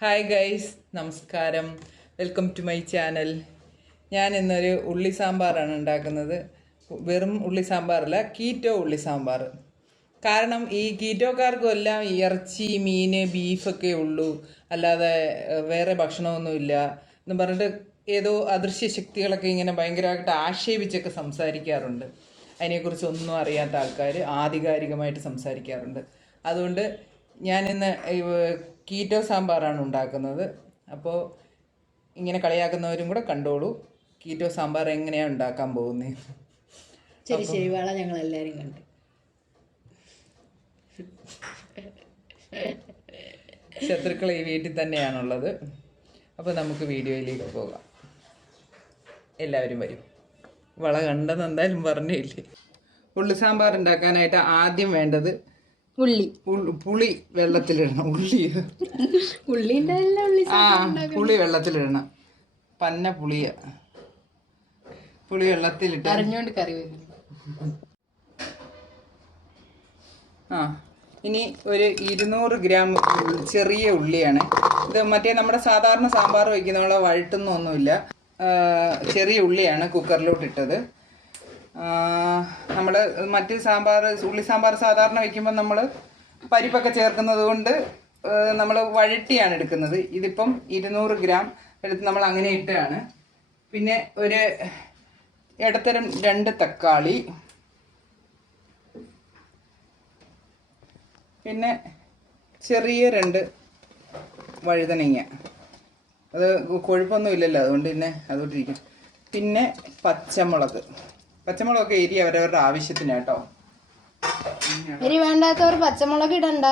Hi guys, നമസ്കാരം. Welcome to my channel. ഞാൻ ഇന്നൊരു ഉള്ളി സാമ്പാറാണ് ഉണ്ടാക്കുന്നത്. വെറും ഉള്ളി സാമ്പാറല്ല, കീറ്റോ ഉള്ളി സാമ്പാർ. കാരണം ഈ കീറ്റോക്കാർക്കും എല്ലാം ഇറച്ചി, മീൻ, ബീഫൊക്കെ ഉള്ളൂ, അല്ലാതെ വേറെ ഭക്ഷണമൊന്നുമില്ല എന്ന് പറഞ്ഞിട്ട് ഏതോ അദൃശ്യ ശക്തികളൊക്കെ ഇങ്ങനെ ഭയങ്കരമായിട്ട് ആക്ഷേപിച്ചൊക്കെ സംസാരിക്കാറുണ്ട്. അതിനെക്കുറിച്ചൊന്നും അറിയാത്ത ആൾക്കാർ ആധികാരികമായിട്ട് സംസാരിക്കാറുണ്ട്. അതുകൊണ്ട് ഞാനിന്ന് കീറ്റോ സാമ്പാറാണ് ഉണ്ടാക്കുന്നത്. അപ്പോൾ ഇങ്ങനെ കളിയാക്കുന്നവരും കൂടെ കണ്ടോളൂ, കീറ്റോ സാമ്പാർ എങ്ങനെയാണ് ഉണ്ടാക്കാൻ പോകുന്നത്. ശരി വേള ഞങ്ങൾ എല്ലാവരും കണ്ട്. ശത്രുക്കൾ ഈ വീട്ടിൽ തന്നെയാണുള്ളത്. അപ്പോൾ നമുക്ക് വീഡിയോയിലേക്ക് പോകാം. എല്ലാവരും വരും. വള കണ്ടെന്ന് എന്തായാലും പറഞ്ഞില്ലേ. ഉള്ളി സാമ്പാർ ഉണ്ടാക്കാനായിട്ട് ആദ്യം വേണ്ടത് പുളി വെള്ളത്തിലിടണം. പുളി വെള്ളത്തിലിടണം. പന്ന പുളി വെള്ളത്തിലിട്ട് അറിഞ്ഞോണ്ട് കറി ഇനി ഒരു 200 ഗ്രാം ചെറിയ ഉള്ളിയാണ് ഇത്. മറ്റേ നമ്മുടെ സാധാരണ സാമ്പാർ വയ്ക്കുന്ന വഴട്ടുന്നൊന്നുമില്ല. ചെറിയ ഉള്ളിയാണ് കുക്കറിലോട്ട് ഇട്ടത്. നമ്മൾ മറ്റ് ഉള്ളി സാമ്പാർ സാധാരണ വയ്ക്കുമ്പോൾ നമ്മൾ പരിപ്പൊക്കെ ചേർക്കുന്നത് കൊണ്ട് നമ്മൾ വഴട്ടിയാണ് എടുക്കുന്നത്. ഇതിപ്പം 200 ഗ്രാം എടുത്ത് നമ്മൾ അങ്ങനെ ഇട്ടാണ്. പിന്നെ ഒരു ഇടത്തരം 2 തക്കാളി, പിന്നെ ചെറിയ 2 വഴുതനങ്ങ. അത് കൊഴുപ്പൊന്നും ഇല്ലല്ലോ, അതുകൊണ്ട് പിന്നെ അതോട്ടിരിക്കും. പിന്നെ പച്ചമുളകൊക്കെ എരി അവരവരുടെ ആവശ്യത്തിന് കേട്ടോ. എരി വേണ്ടാത്തവർ പച്ചമുളക് ഇടണ്ട.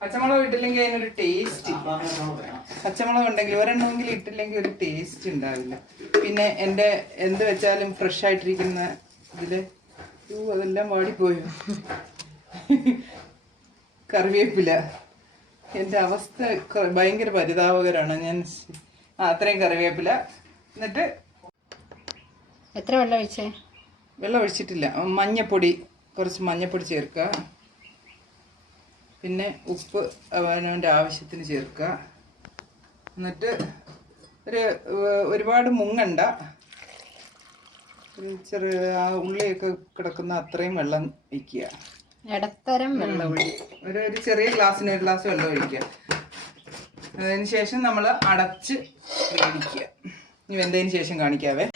പച്ചമുളക് ഇട്ടില്ലെങ്കിൽ അതിനൊരു ടേസ്റ്റ്. പച്ചമുളക് ഉണ്ടെങ്കിൽ ഒരെണ്ണമെങ്കിലും ഇട്ടില്ലെങ്കിൽ ഒരു ടേസ്റ്റ് ഉണ്ടാവില്ല. പിന്നെ എൻ്റെ എന്ത് വെച്ചാലും ഫ്രഷ് ആയിട്ടിരിക്കുന്ന ഇതില് അതെല്ലാം വാടിപ്പോയോ. കറിവേപ്പില. എൻ്റെ അവസ്ഥ ഭയങ്കര പരിതാപകരമാണ്. ഞാൻ അത്രയും കറിവേപ്പില. എന്നിട്ട് എത്ര വെള്ളം ഒഴിച്ചേ? വെള്ളം ഒഴിച്ചിട്ടില്ല. മഞ്ഞപ്പൊടി, കുറച്ച് മഞ്ഞപ്പൊടി ചേർക്കുക. പിന്നെ ഉപ്പ് അവനവൻ്റെ ആവശ്യത്തിന് ചേർക്കുക. എന്നിട്ട് ഒരുപാട് മുങ്ങണ്ട. ഒരു ആ ഉള്ളിയൊക്കെ കിടക്കുന്ന അത്രയും വെള്ളം ഒഴിക്കുക. ഇടത്തരം വെള്ളം. ഒരു ചെറിയ ഗ്ലാസ്സിന് 1 ഗ്ലാസ് വെള്ളം ഒഴിക്കുക. അതിന് ശേഷം നമ്മൾ അടച്ച് വേവിക്കുക. ഇനി വെന്തതിന് ശേഷം കാണിക്കാവേ.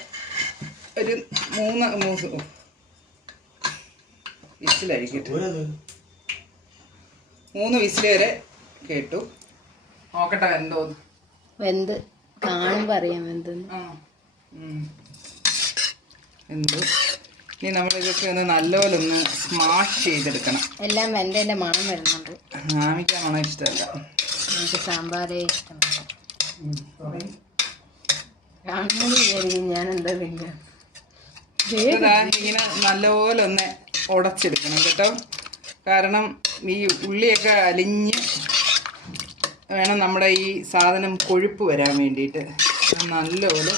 ഒരു 3 വിസിലായിരിക്കട്ടെ. 3 വിസിൽ വരെ കേട്ടു. നോക്കട്ടെ വെന്തോന്ന്. വെന്ത് കാണുമ്പോൾ അറിയാം വെന്ത്. ഇനി നമ്മളിതൊക്കെ ഒന്ന് നല്ലപോലെ ഒന്ന് സ്മാഷ് ചെയ്തെടുക്കണം. എല്ലാം വെന്തതിൻ്റെ മണം വരുന്നുണ്ട്. ആമിക്ക് മണം ഇഷ്ടമല്ല, എനിക്ക് സാമ്പാറേ ഇഷ്ടമല്ല. ഞാൻ എന്താ ഇങ്ങനെ നല്ലപോലെ ഒന്ന് ഉടച്ചെടുക്കണം കേട്ടോ. കാരണം ഈ ഉള്ളിയൊക്കെ അലിഞ്ഞ് വേണം നമ്മുടെ ഈ സാധനം കൊഴുപ്പ് വരാൻ വേണ്ടിയിട്ട്. നല്ലപോലെ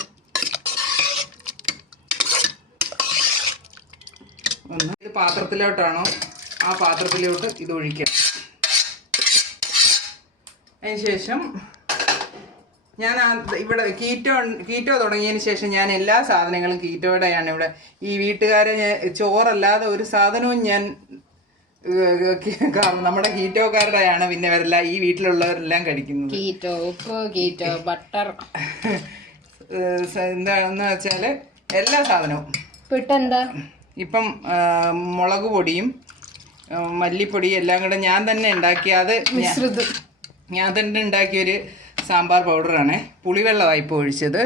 ഒന്ന് ഇത് പാത്രത്തിലോട്ടാണോ ആ പാത്രത്തിലോട്ട് ഇത് ഒഴിക്കണം. അതിനുശേഷം ഞാൻ ഇവിടെ കീറ്റോ തുടങ്ങിയതിന് ശേഷം ഞാൻ എല്ലാ സാധനങ്ങളും കീറ്റോയുടെയാണ് ഇവിടെ. ഈ വീട്ടുകാരെ ചോറല്ലാതെ ഒരു സാധനവും ഞാൻ നമ്മുടെ കീറ്റോക്കാരുടെയാണ്. പിന്നെ അവരെല്ലാം ഈ വീട്ടിലുള്ളവരെല്ലാം കഴിക്കുന്നത് കീറ്റോ, ഉപ്പ്, കീറ്റോ, ബട്ടർ, എന്താണെന്ന് വെച്ചാൽ എല്ലാ സാധനവും. എന്താ ഇപ്പം മുളക് പൊടിയും മല്ലിപ്പൊടിയും എല്ലാം കൂടെ ഞാൻ തന്നെ ഉണ്ടാക്കി. ഞാൻ തന്നെ ഉണ്ടാക്കിയൊരു സാമ്പാർ പൗഡറാണ്. പുളിവെള്ളമാണ് ഇപ്പോൾ ഒഴിച്ചത്.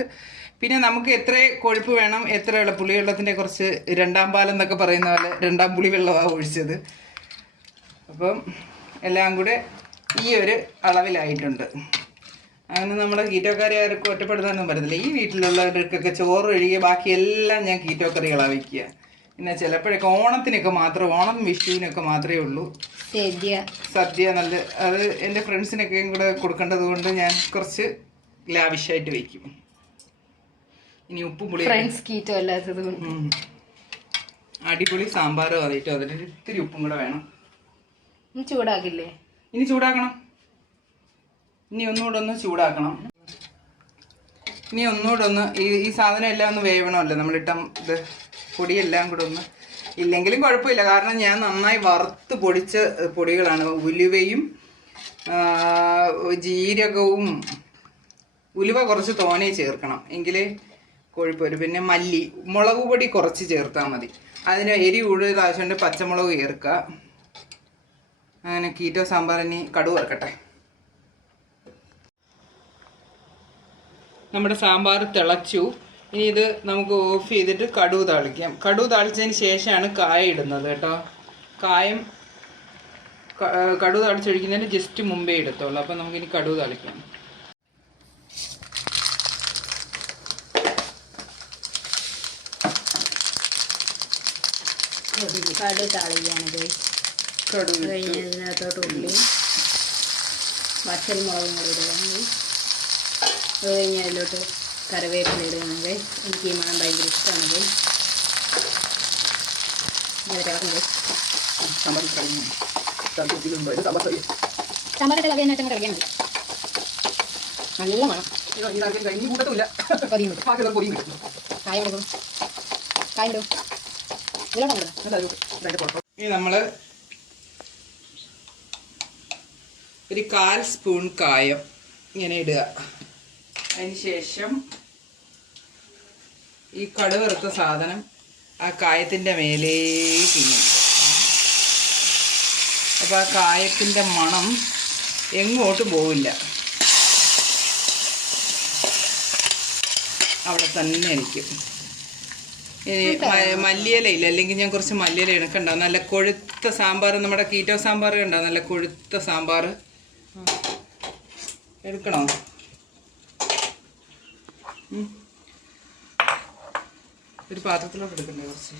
പിന്നെ നമുക്ക് എത്ര കൊഴുപ്പ് വേണം, എത്ര വെള്ളം, പുളിവെള്ളത്തിൻ്റെ കുറച്ച് 2ാം പാലെന്നൊക്കെ പറയുന്ന പോലെ 2ാം പുളിവെള്ളമാണ് ഒഴിച്ചത്. അപ്പം എല്ലാം കൂടെ ഈ ഒരു അളവിലായിട്ടുണ്ട്. അങ്ങനെ നമ്മുടെ കീറ്റോക്കറി ആർക്കും ഒറ്റപ്പെടുത്താനൊന്നും പറ്റത്തില്ല. ഈ വീട്ടിലുള്ളവർക്കൊക്കെ ചോറ് ഒഴികെ ബാക്കിയെല്ലാം ഞാൻ കീറ്റോക്കറികളാണ് വയ്ക്കുക. പിന്നെ ചിലപ്പോഴൊക്കെ ഓണത്തിനൊക്കെ മാത്രം, ഓണം വിഷുവിനൊക്കെ മാത്രമേ ഉള്ളൂ സദ്യ. നല്ല അത് എൻ്റെ ഫ്രണ്ട്സിനൊക്കെയും കൂടെ കൊടുക്കേണ്ടത് കൊണ്ട് ഞാൻ കുറച്ച് ലാവിഷായിട്ട് വയ്ക്കും. ഇനി ഉപ്പും പുളി അടിപൊളി സാമ്പാർ ആയിട്ട്. 1 ഇത്തിരി ഉപ്പും കൂടെ വേണം. ചൂടാക്കില്ലേ? ഇനി ചൂടാക്കണം. ഇനി ഒന്നുകൂടെ ഒന്ന് ചൂടാക്കണം. ഇനി ഒന്നുകൂടെ ഒന്ന് ഈ സാധനം എല്ലാം ഒന്ന് വേവണമല്ലോ നമ്മളിട്ട ഇത് പൊടിയെല്ലാം കൂടെ ഒന്ന്. ഇല്ലെങ്കിലും കുഴപ്പമില്ല, കാരണം ഞാൻ നന്നായി വറുത്ത് പൊടിച്ച പൊടികളാണ്. ഉലുവയും ജീരകവും. ഉലുവ കുറച്ച് തോനെ ചേർക്കണം, എങ്കിലേ കൊഴുപ്പ് വരും. പിന്നെ മല്ലി, മുളക് പൊടി കുറച്ച് ചേർത്താൽ മതി. അതിന് എരി കൂടുതൽ ആവശ്യമുണ്ട് പച്ചമുളക് ചേർക്കുക. അങ്ങനെ കീറ്റോ സാമ്പാറിന് കടുക് വറുക്കട്ടെ. നമ്മുടെ സാമ്പാർ തിളച്ചു. ഇനി ഇത് നമുക്ക് ഓഫ് ചെയ്തിട്ട് കടുക് താളിക്കാം. കടുക് താളിച്ചതിന് ശേഷമാണ് കായ ഇടുന്നത് കേട്ടോ. കടുക് താളിച്ചൊഴിക്കുന്നതിന് ജസ്റ്റ് മുമ്പേ എടുത്തോളൂ. അപ്പം നമുക്കിനി കടുക് താളിക്കാം. കടുക് താളിക്കാണ്. കടുക് കഴിഞ്ഞ് അതിനകത്തോട്ട് ഉള്ളി വറ്റൽമുളകും കൂടി ഇടുകയാണ്. അത് കഴിഞ്ഞ് അതിലോട്ട് കറിവേപ്പില ഇടുകയാണ്. എനിക്ക് ഈ മണം ഭയങ്കര ഇഷ്ടമാണ്. സാമ്പാറിട്ട് കറിയാനായിട്ട് കളിക്കാൻ മതി. നല്ല മണം. കായം കൊടുക്കും. കായം ഇടും. ഇനി നമ്മൾ ഒരു 1/4 സ്പൂൺ കായം ഇങ്ങനെ ഇടുക. അതിന് ശേഷം ഈ കടുക് വറുത്ത സാധനം ആ കായത്തിൻ്റെ മേലേക്ക് ഇങ്ങനെ. അപ്പോൾ ആ കായത്തിൻ്റെ മണം എങ്ങോട്ടും പോവില്ല, അവിടെ തന്നെ ഇരിക്കും. മല്ലിയില ഇല്ല, അല്ലെങ്കിൽ ഞാൻ കുറച്ച് മല്ലിയില ഇണക്കുണ്ടാവും. നല്ല കൊഴുത്ത സാമ്പാർ, നമ്മുടെ കീറ്റോ സാമ്പാർ ഉണ്ടാവും. നല്ല കൊഴുത്ത സാമ്പാർ എടുക്കണോ? ഒരു പാത്രത്തിലോട്ട് എടുക്കണ്ടേ കുറച്ച്?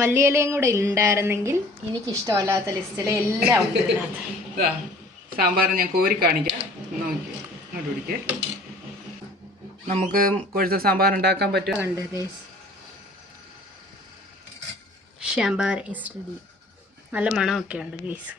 മല്ലിയിലയും കൂടെ ഉണ്ടായിരുന്നെങ്കിൽ എനിക്കിഷ്ടമല്ലാത്ത ലിസ്റ്റിലെ എല്ലാം സാമ്പാർ ഞാൻ കോരി കാണിക്കാം. നോക്കി ഇങ്ങോട്ട് പിടിക്കേ. നമുക്ക് കൊഴുത്ത സാമ്പാർ ഉണ്ടാക്കാൻ പറ്റും. Sambar is ready. നല്ല മണമൊക്കെ ഉണ്ട് ഗൈസ്.